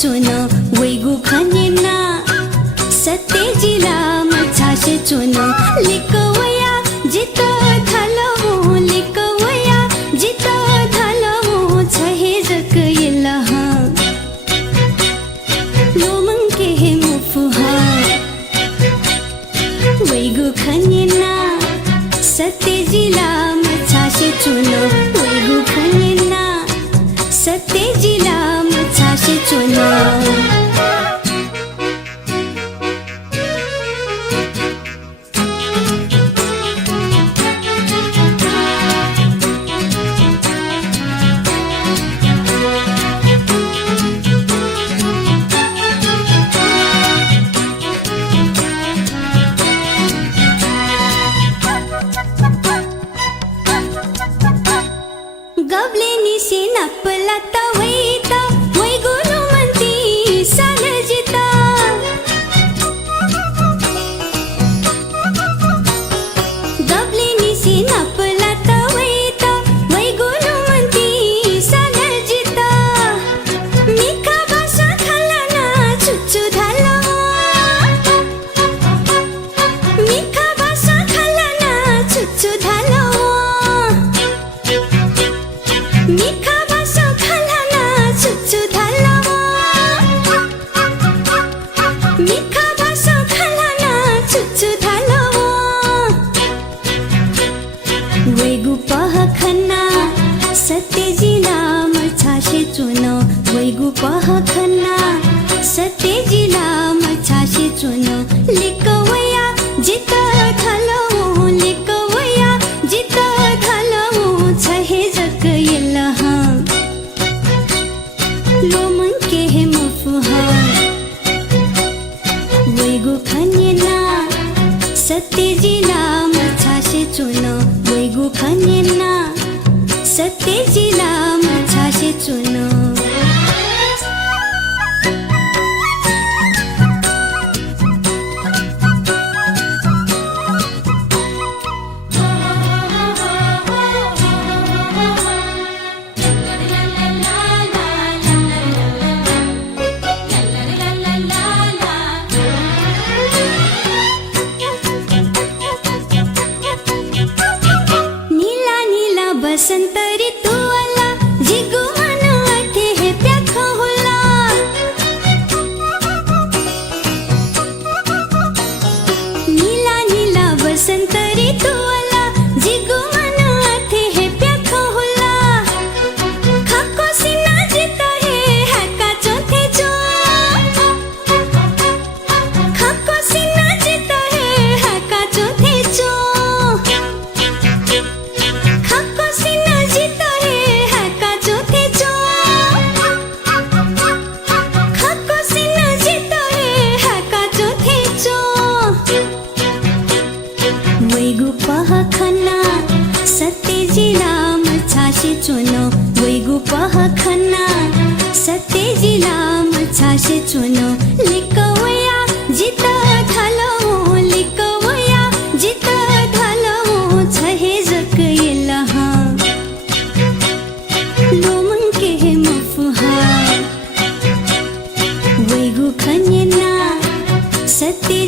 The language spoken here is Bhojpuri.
चुन वैगु खनिना सत्तेजिला मछाशे चुन लिकवया जित धलवो लिकवया जित धलवो छहे जक इलहा लोमंग के हे मुफुहा वैगु खनिना सत्तेजिला मछाशे चुन वैगु खनिना सत्तेजिला मछाशे चुन गबले निसे नपलता वैता वै गुरुमंती सालजिता गबले निसे नपलता वैता वै गुरुमंती सालजिता मिखा भाषा खलना चुचु धला मिखा भाषा खलना चुचु धला मिखा भाषा खलना चुचु धलवा मिखा भाषा खलना चुचु धलवा वैगु पहखना सत्तेजिला मछाशे चुन वैगु पहखना सत्तेजिला मछाशे चुन लिकवया जित धलवो लिकवया जित धलवो छहे जक इलहा लोमंग के हे मुफुहा वैगु खनिना सत्तेजिला मछाशे चुन वैगु खनिना सत्तेजिला मछाशे चुन बसंत ऋतु वाला जिगु मन आते है प्याख होला नीला नीला बसंत ऋतु वाला जिगु मन आते है प्याख होला खाको सिना जीता है का चौथे जो खाको सिना जीता है का चौथे जो वैगु पहखना सत्तेजिला मछाशे चुन वैगु पहखना सत्तेजिला मछाशे चुन लिकवया जित धलवो लिकवया जित धलवो छहे जक इलहा लोमंग के हे मुफुहा वैगु खनिना सत्ते